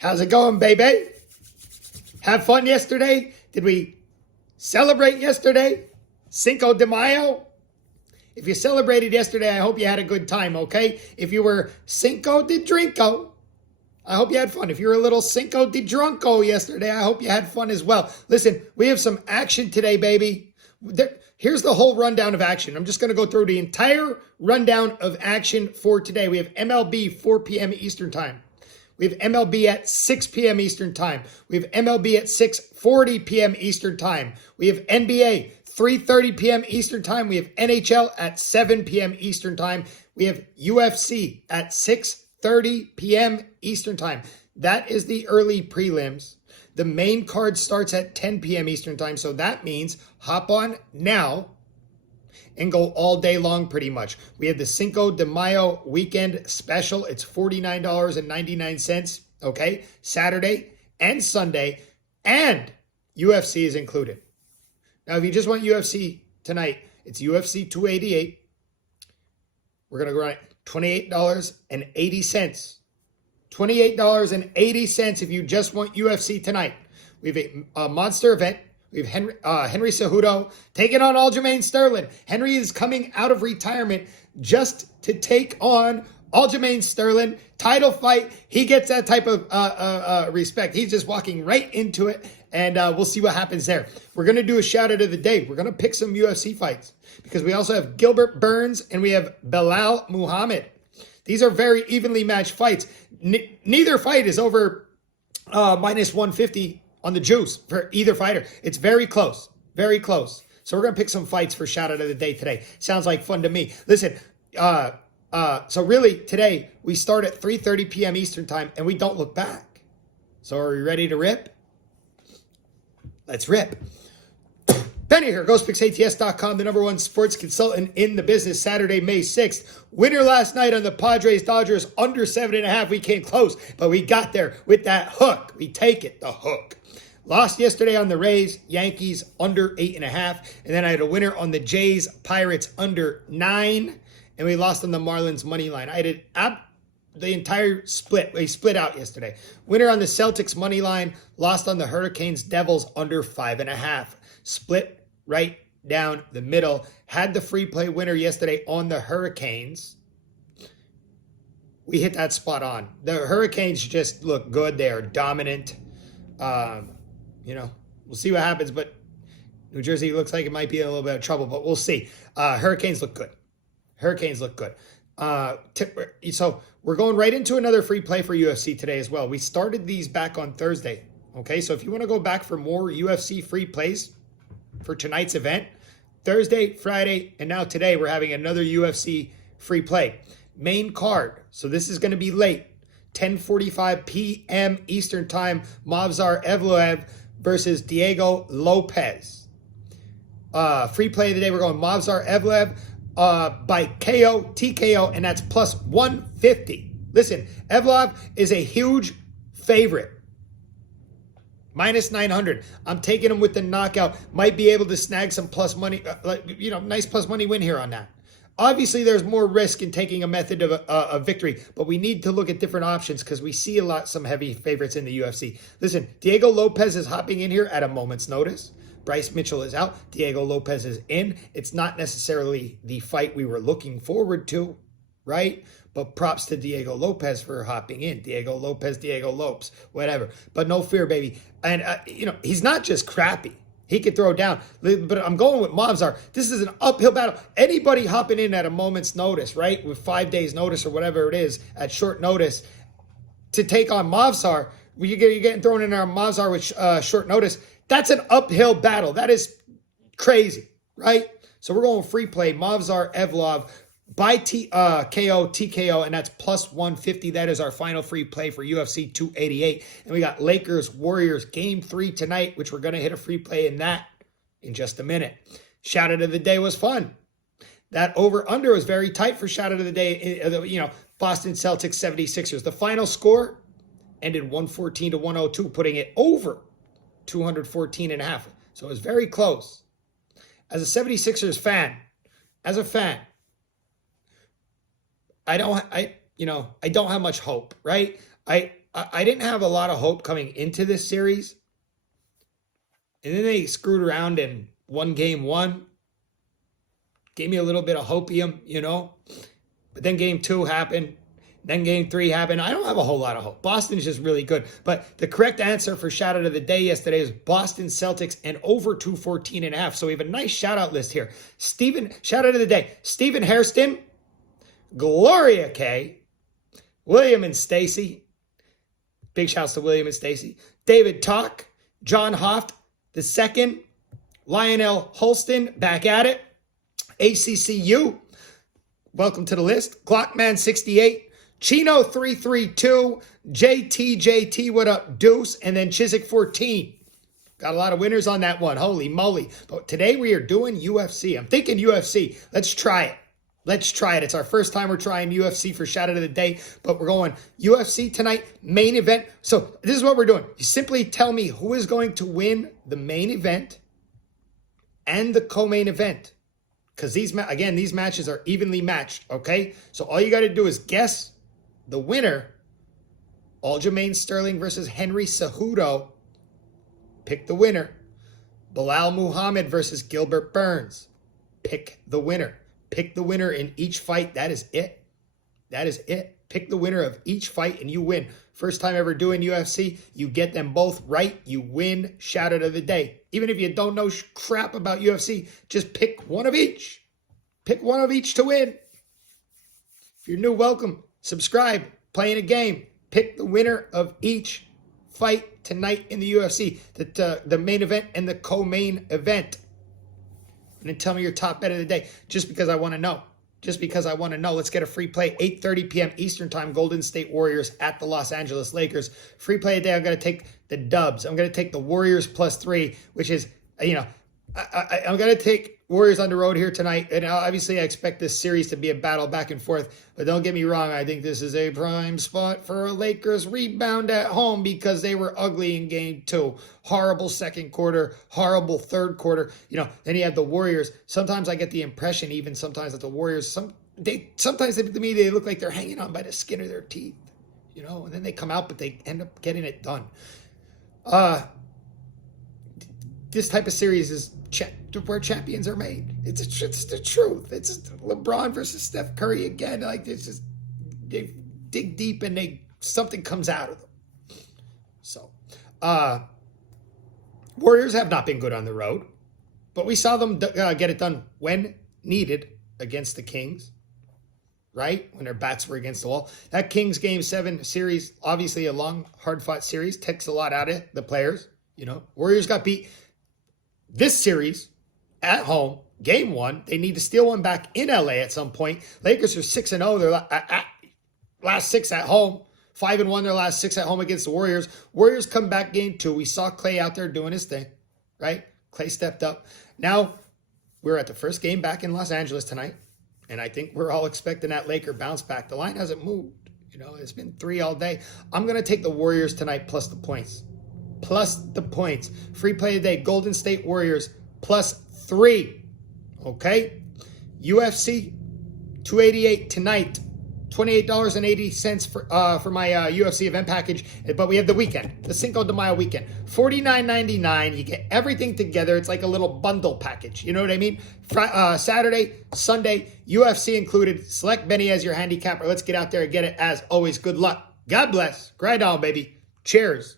How's it going, baby? Have fun yesterday? Did we celebrate yesterday? Cinco de Mayo? If you celebrated yesterday, I hope you had a good time, okay? If you were Cinco de Drinko, I hope you had fun. If you were a little Cinco de Drunko yesterday, I hope you had fun as well. Listen, we have some action today, baby. Here's the whole rundown of action. I'm just going to go through the entire rundown of action for today. We have MLB 4 p.m. Eastern Time. We have MLB at 6 p.m. Eastern Time. We have MLB at 6:40 p.m. Eastern Time. We have NBA 3:30 p.m. Eastern Time. We have NHL at 7 p.m. Eastern Time. We have UFC at 6:30 p.m. Eastern Time. That is the early prelims. The main card starts at 10 p.m. Eastern Time, so that means hop on now and go all day long pretty much. We have the Cinco de Mayo weekend special. It's $49.99, okay? Saturday and Sunday, and UFC is included. Now, if you just want UFC tonight, it's UFC 288. We're going to go at $28.80. $28.80 if you just want UFC tonight. We have a monster event. We have Henry Cejudo taking on Aljamain Sterling. Henry is coming out of retirement just to take on Aljamain Sterling. Title fight. He gets that type of respect. He's just walking right into it, and we'll see what happens there. We're going to do a shout out of the day. We're going to pick some UFC fights because we also have Gilbert Burns and we have Belal Muhammad. These are very evenly matched fights. Neither fight is over minus 150 on the juice for either fighter. It's very close, very close. So we're going to pick some fights for shout out of the day today. Sounds like fun to me. Listen, so really today we start at 3:30 p.m. Eastern Time and we don't look back. So are we ready to rip? Let's rip. Benny here, GhostPicksATS.com, the number one sports consultant in the business. Saturday, May 6th. Winner last night on the Padres-Dodgers, under 7.5. We came close, but we got there with that hook. We take it, the hook. Lost yesterday on the Rays, Yankees, under 8.5. And then I had a winner on the Jays, Pirates, under 9. And we lost on the Marlins money line. I did the entire split. We split out yesterday. Winner on the Celtics money line, lost on the Hurricanes, Devils, under 5.5. Split right down the middle. Had the free play winner yesterday on the Hurricanes. We hit that spot on. The Hurricanes just look good. They are dominant. We'll see what happens, but New Jersey looks like it might be in a little bit of trouble, but we'll see. Hurricanes look good. Hurricanes look good. So we're going right into another free play for UFC today as well. We started these back on Thursday. Okay, so if you want to go back for more UFC free plays for tonight's event, Thursday, Friday, and now today, we're having another UFC free play. Main card. So this is going to be late. 10:45 p.m. Eastern Time. Movsar Evloev versus Diego Lopez. Free play of the day, we're going Movsar Evloev by KO, TKO, and that's plus 150. Listen, Evloev is a huge favorite. Minus 900. I'm taking him with the knockout. Might be able to snag some plus money, nice plus money win here on that. Obviously, there's more risk in taking a method of a victory, but we need to look at different options because we see some heavy favorites in the UFC. Listen, Diego Lopez is hopping in here at a moment's notice. Bryce Mitchell is out. Diego Lopez is in. It's not necessarily the fight we were looking forward to, right? But props to Diego Lopez for hopping in. Diego Lopes, whatever. But no fear, baby. And, he's not just crappy. He could throw down. But I'm going with Movsar. This is an uphill battle. Anybody hopping in at a moment's notice, right, with 5 days notice or whatever it is, at short notice, to take on Movsar, you're getting thrown in there on Movsar with short notice. That's an uphill battle. That is crazy, right? So we're going free play. Movsar Evloev by KO, TKO, and that's plus 150. That is our final free play for UFC 288. And we got Lakers, Warriors, Game 3 tonight, which we're going to hit a free play in that in just a minute. Shout out of the day was fun. That over-under was very tight for shout out of the day. Boston Celtics 76ers. The final score ended 114-102, putting it over 214.5. So it was very close. As a 76ers fan, I don't have much hope, right? I didn't have a lot of hope coming into this series. And then they screwed around and won game one. Gave me a little bit of hopium, you know. But then game two happened. Then game three happened. I don't have a whole lot of hope. Boston is just really good. But the correct answer for shout out of the day yesterday is Boston Celtics and over 214.5. So we have a nice shout out list here. Shout out of the day. Stephen Hairston, Gloria K, William and Stacy. Big shouts to William and Stacy. David Talk, John Hoft the second, Lionel Holston, back at it. ACCU, welcome to the list. Glockman68, Chino332, JT, what up, Deuce, and then Chiswick14. Got a lot of winners on that one. Holy moly. But today we are doing UFC. I'm thinking UFC. Let's try it. Let's try it. It's our first time we're trying UFC for shout out of the day, but we're going UFC tonight, main event. So this is what we're doing. You simply tell me who is going to win the main event and the co-main event. Because these matches are evenly matched, okay? So all you got to do is guess the winner. Aljamain Sterling versus Henry Cejudo. Pick the winner. Bilal Muhammad versus Gilbert Burns. Pick the winner. Pick the winner in each fight. That is it. That is it. Pick the winner of each fight and you win. First time ever doing UFC, you get them both right, you win. Shout out of the day. Even if you don't know crap about UFC, just pick one of each. Pick one of each to win. If you're new, welcome. Subscribe. Playing a game. Pick the winner of each fight tonight in the UFC. The main event and the co-main event. And then tell me your top bet of the day. Just because I want to know. Just because I want to know. Let's get a free play. 8:30 p.m. Eastern Time. Golden State Warriors at the Los Angeles Lakers. Free play today. I'm going to take the Dubs. I'm going to take the Warriors +3, which is, you know, I'm going to take Warriors on the road here tonight. And obviously I expect this series to be a battle back and forth. But don't get me wrong. I think this is a prime spot for a Lakers rebound at home because they were ugly in game two. Horrible second quarter, horrible third quarter. You know, then you have the Warriors. Sometimes I get the impression even sometimes that the Warriors, sometimes to me they look like they're hanging on by the skin of their teeth. You know, and then they come out, but they end up getting it done. This type of series is where champions are made. It's the truth. It's LeBron versus Steph Curry again. Like it's just they dig deep and something comes out of them. So, Warriors have not been good on the road, but we saw them get it done when needed against the Kings. Right when their bats were against the wall. That Kings Game 7 series, obviously a long, hard-fought series, takes a lot out of the players. You know, Warriors got beat. This series, at home, game one, they need to steal one back in LA at some point. Lakers are 6-0. Their last 6 at home. 5-1 their last 6 at home against the Warriors. Warriors come back game 2. We saw Klay out there doing his thing, right? Klay stepped up. Now, we're at the first game back in Los Angeles tonight, and I think we're all expecting that Laker bounce back. The line hasn't moved. You know, it's been 3 all day. I'm going to take the Warriors tonight plus the points. Plus the points. Free play today, Golden State Warriors +3. Okay? UFC 288 tonight. $28.80 for my UFC event package. But we have the weekend, the Cinco de Mayo weekend. $49.99. You get everything together. It's like a little bundle package. You know what I mean? Saturday, Sunday, UFC included. Select Benny as your handicapper. Let's get out there and get it. As always, good luck. God bless. Grind on, baby. Cheers.